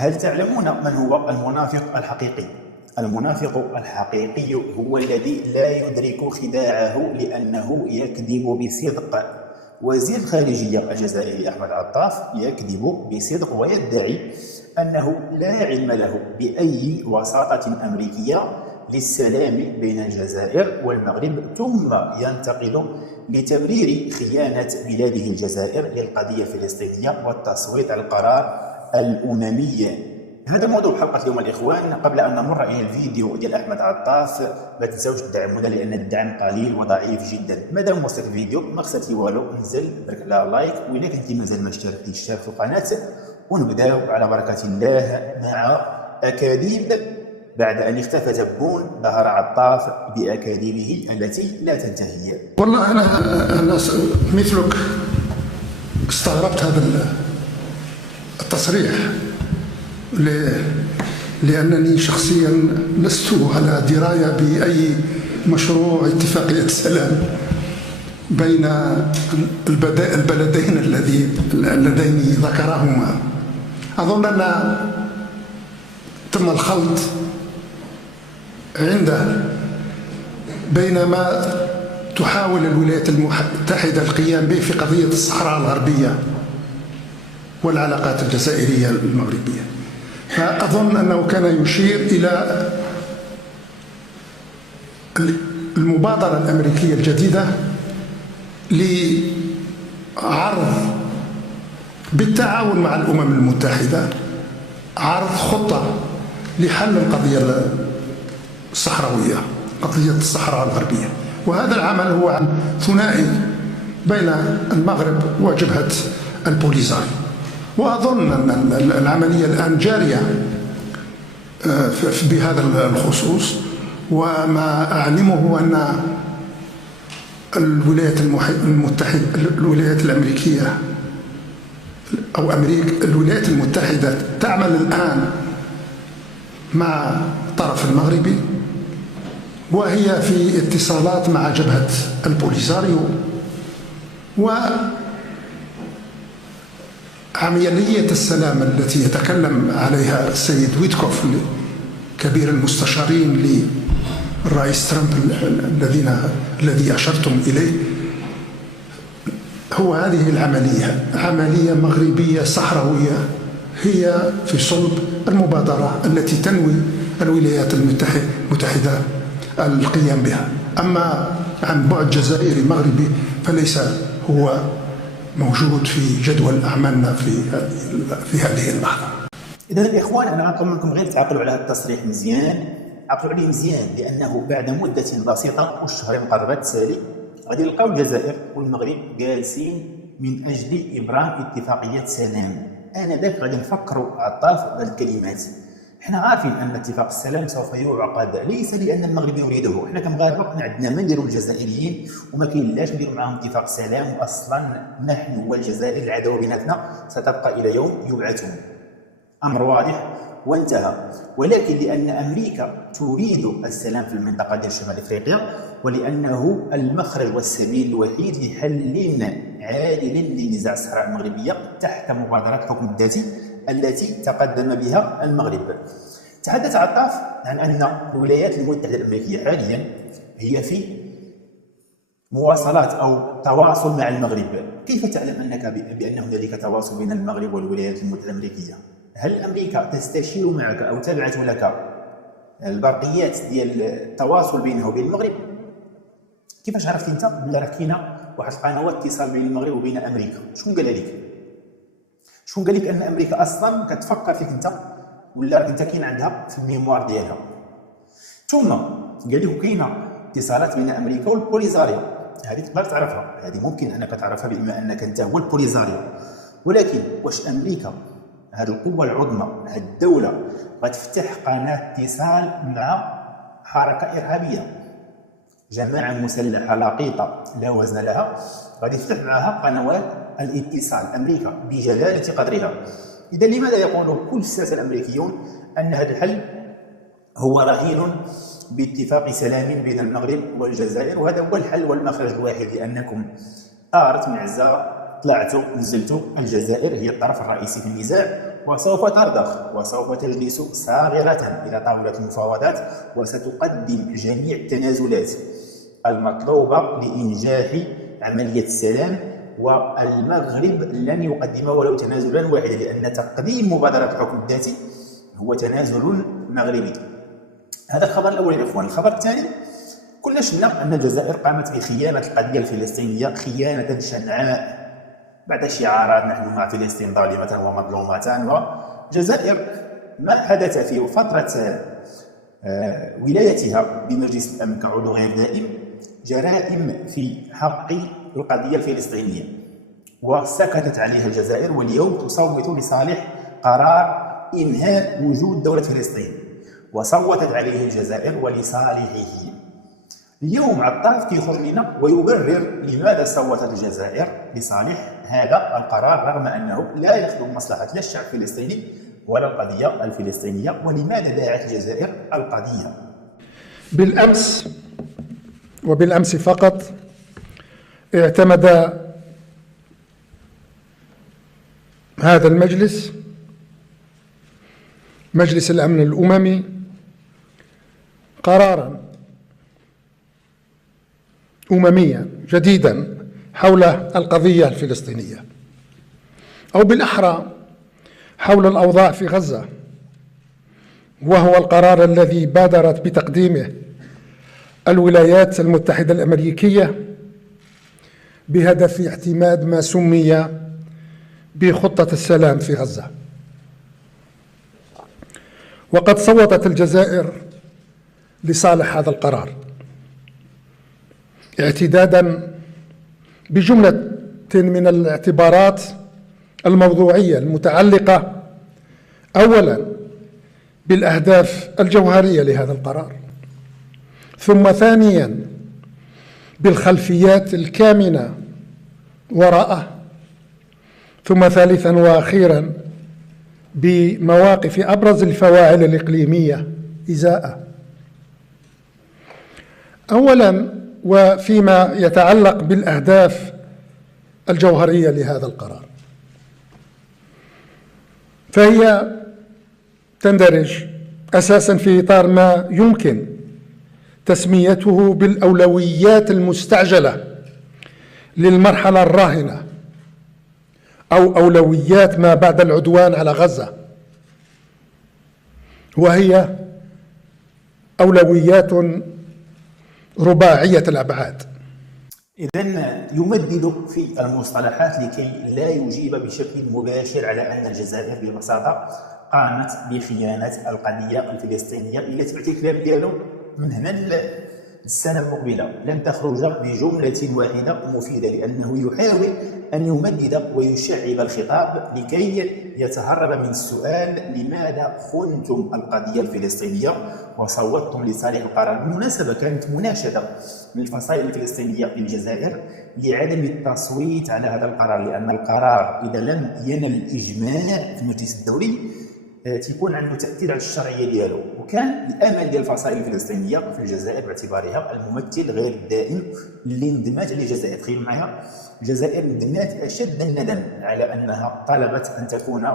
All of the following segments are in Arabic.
هل تعلمون من هو المنافق الحقيقي؟ المنافق الحقيقي هو الذي لا يدرك خداعه لأنه يكذب بصدق. وزير الخارجية الجزائري أحمد عطاف يكذب بصدق ويدعي أنه لا علم له بأي وساطة أمريكية للسلام بين الجزائر والمغرب، ثم ينتقل لتبرير خيانة بلاده الجزائر للقضية الفلسطينية والتصويت على القرار الأممي. هذا موضوع حلقة اليوم الإخوان. قبل أن نمر إلى الفيديو ديال أحمد عطاف، ما تنساوش تدعمونا لأن الدعم قليل وضعيف جدا. مادام وصلت الفيديو ما خسرتي والو، انزل برك على لايك، وإلا كنتي مازال ما اشتركتيش اشترك في القناة، ونبداو على بركة الله مع أكاذيب. بعد أن اختفى تبون ظهر عطاف بأكاذيبه التي لا تنتهي. والله أنا مثلك استغربت هذا التصريح، لأنني شخصيا لست على دراية بأي مشروع اتفاقية سلام بين البلدين اللذين ذكرهما. أظن أن تم الخلط عنده بين ما تحاول الولايات المتحدة القيام به في قضية الصحراء الغربية والعلاقات الجزائرية المغربية. فأظن أنه كان يشير إلى المبادرة الأمريكية الجديدة لعرض بالتعاون مع الأمم المتحدة عرض خطة لحل القضية الصحراوية، قضية الصحراء الغربية. وهذا العمل هو ثنائي بين المغرب وجبهة البوليزاريو. وأظن أن العملية الآن جارية بهذا الخصوص. وما أعلمه أن الولايات الأمريكية أو الولايات المتحدة تعمل الآن مع الطرف المغربي، وهي في اتصالات مع جبهة البوليزاريو. عملية السلام التي يتكلم عليها السيد ويتكوف كبير المستشارين للرئيس ترامب الذي أشرتم إليه، هو هذه العملية عملية مغربية صحراوية هي في صلب المبادرة التي تنوي الولايات المتحدة القيام بها. أما عن بعد جزائري مغربي فليس هو موجود في جدول أعمالنا في هذه اللحظة. إذا الإخوان، أنا غنطلب منكم غير تعقلوا على هذا التصريح مزيان، عقلوا عليه مزيان، لأنه بعد مدة بسيطة والشهر مقربة تسالي غادي نلقاو الجزائر والمغرب جالسين من أجل إبرام اتفاقية سلام. آنذاك غادي نفكروا عطاف هذه الكلمات. حنا عارفين أن اتفاق السلام سوف يعقد، ليس لأن المغرب يريده. حنا كمغاربة عندنا ما نديروا الجزائريين وما كاينلاش نديروا معاهم اتفاق سلام، وأصلا نحن والجزائر العداوة بيناتنا ستبقى إلى يوم يبعثون. أمر واضح وانتهى. ولكن لأن أمريكا تريد السلام في المنطقة ديال شمال إفريقيا، ولأنه المخرج والسبيل الوحيد لحل عادل لنزاع الصحراء المغربية تحت مبادرة الحكم الذاتي التي تقدم بها المغرب. تحدث عطاف عن أن الولايات المتحدة الأمريكية حاليا هي في مواصلات أو تواصل مع المغرب. كيف تعلم أنك بأن هنالك تواصل بين المغرب والولايات المتحدة الأمريكية؟ هل أمريكا تستشير معك أو تبعث لك البرقيات ديال التواصل بينه وبين المغرب؟ كيفاش عرفت أنت بلي راه كاينه واحد القنوات اتصال بين المغرب وبين أمريكا؟ شكون قال لك؟ شكون قال لك أن أمريكا أصلا كتفكر فيك أنت، ولا راك أنت كاين عندها في الميموار ديالها؟ ثم قال لك كاينه اتصالات بين أمريكا والبوليزاريو. هذه تقدر تعرفها، هذه ممكن أنك تعرفها بما أنك أنت هو البوليزاريو. ولكن واش أمريكا هذه القوة العظمى، هذه الدولة، غتفتح قناة اتصال مع حركة إرهابية، جماعة مسلحة لقيطة لا وزن لها، غادي يفتح معها قنوات الاتصال أمريكا بجلالة قدرها؟ إذا لماذا يقول كل الساسة الأمريكيون أن هذا الحل هو رهين باتفاق سلام بين المغرب والجزائر، وهذا هو الحل والمخرج الوحيد؟ لأنكم طارت معزة، طلعتوا نزلتوا، الجزائر هي الطرف الرئيسي في النزاع، وسوف ترضخ وسوف تجلس صاغرة إلى طاولة المفاوضات، وستقدم جميع التنازلات المطلوبة لإنجاح عملية السلام، والمغرب لن يقدم ولو تنازلا واحدا، لأن تقديم مبادرة الحكم الذاتي هو تنازل مغربي. هذا الخبر الأول يا إخوان. الخبر الثاني، كلنا شفنا أن الجزائر قامت بخيانة القضية الفلسطينية خيانة شنعاء بعد شعارات نحن مع فلسطين ظالمة ومظلومة. والجزائر ما حدث في فترة ولايتها بمجلس الأمن كعضو غير دائم جرائم في حق القضية الفلسطينية، وسكتت عليها الجزائر، واليوم تصوت لصالح قرار إنهاء وجود دولة فلسطين، وصوتت عليه الجزائر ولصالحه. اليوم عطاف كيخرج لنا ويبرر لماذا صوتت الجزائر لصالح هذا القرار رغم أنه لا يخدم مصلحة لا الشعب الفلسطيني ولا القضية الفلسطينية، ولماذا باعت الجزائر القضية؟ بالأمس فقط اعتمد هذا المجلس، مجلس الأمن الأممي، قرارا أمميا جديدا حول القضية الفلسطينية، أو بالأحرى حول الأوضاع في غزة، وهو القرار الذي بادرت بتقديمه الولايات المتحدة الأمريكية بهدف اعتماد ما سمي بخطة السلام في غزة. وقد صوتت الجزائر لصالح هذا القرار اعتدادا بجملة من الاعتبارات الموضوعية المتعلقة أولا بالأهداف الجوهرية لهذا القرار، ثم ثانيا بالخلفيات الكامنة وراءه، ثم ثالثا وأخيرا بمواقف أبرز الفواعل الإقليمية إزاءه. أولا، وفيما يتعلق بالأهداف الجوهرية لهذا القرار، فهي تندرج أساسا في إطار ما يمكن تسميته بالأولويات المستعجلة للمرحلة الراهنة، أو أولويات ما بعد العدوان على غزة، وهي أولويات رباعية الأبعاد. إذن يمدد في المصطلحات لكي لا يجيب بشكل مباشر على أن الجزائر ببساطة قامت بخيانة القضية الفلسطينية إلى تبعت الكلام ديالو من هنا السنة المقبلة لن تخرج بجملة واحدة مفيدة، لأنه يحاول أن يمدد ويشعب الخطاب لكي يتهرب من السؤال لماذا خنتم القضية الفلسطينية وصوتتم لصالح القرار. بالمناسبة كانت مناشدة من الفصائل الفلسطينية في الجزائر لعدم التصويت على هذا القرار، لأن القرار إذا لم ينل الإجماع في المجلس الدولي تيكون عنده تأثير على الشرعية ديالو. وكان الأمل ديال الفصائل الفلسطينية في الجزائر باعتبارها الممثل غير الدائم اللي ندمات على الجزائر. تخيل معايا، الجزائر ندمات أشد الندم على أنها طلبت أن تكون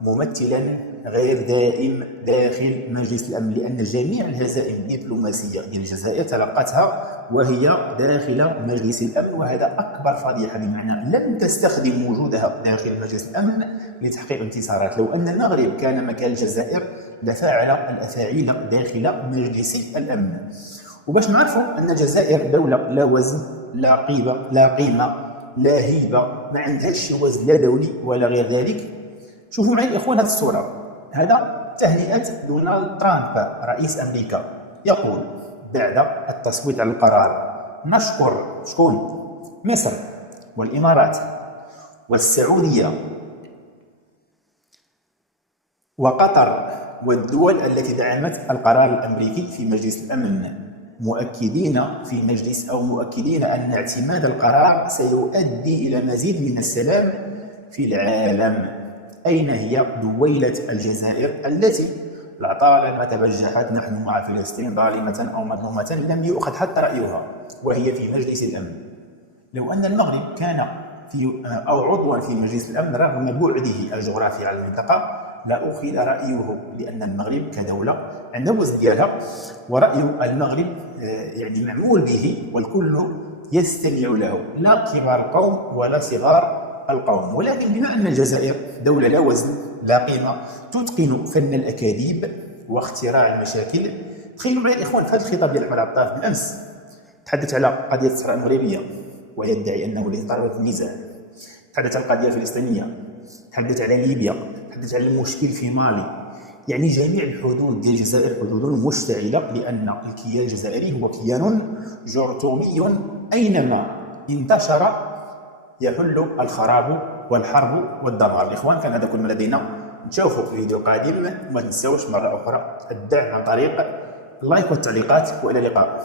ممثلا غير دائم داخل مجلس الأمن، لأن جميع الهزائم الدبلوماسية ديال الجزائر تلقتها وهي داخل مجلس الأمن، وهذا أكبر فضيحة، بمعنى لم تستخدم وجودها داخل مجلس الأمن لتحقيق انتصارات. لو أن المغرب كان مكان الجزائر لفعل الأفاعيل داخل مجلس الأمن. وباش نعرفوا أن الجزائر دولة لا وزن لا قيمة لا هيبة، ما عندهاش وزن لا دولي ولا غير ذلك. شوفوا معي الإخوان هذه الصورة، هذا تهنئة دونالد ترامب رئيس أمريكا، يقول بعد التصويت على القرار نشكر شكون؟ مصر والإمارات والسعودية وقطر والدول التي دعمت القرار الأمريكي في مجلس الأمن، مؤكدين أن اعتماد القرار سيؤدي إلى مزيد من السلام في العالم. أين هي دويلة الجزائر التي لطالما تبجحت نحن مع فلسطين ظالمة أو مظلومة لم يؤخذ حتى رأيها وهي في مجلس الأمن؟ لو أن المغرب كان أو عضوا في مجلس الأمن رغم بعده الجغرافي على المنطقة لا أخذ رأيه، لأن المغرب كدولة عندها وزن ديالها، ورأي المغرب يعني معمول به والكل يستمع له، لا كبار القوم ولا صغار القوم. ولكن بما أن الجزائر دولة لا وزن لا قيمة تتقن فن الأكاذيب واختراع المشاكل، تخيلوا معي الإخوان في هذا الخطاب ديال عمر عطاف بالأمس تحدث على قضية الصحراء المغربية ويدعي أنه لإطار الميزان، تحدث عن القضية الفلسطينية، تحدث على ليبيا، تحدث على المشكل في مالي. يعني جميع الحدود ديال الجزائر حدود مشتعلة، لأن الكيان الجزائري هو كيان جرثومي أينما انتشر يحل الخراب والحرب والدمار. الإخوان كان هذا كل ما لدينا، نشوفوا في فيديو قادم، وما تنسوش مرة أخرى الدعم عن طريق اللايك والتعليقات، وإلى اللقاء.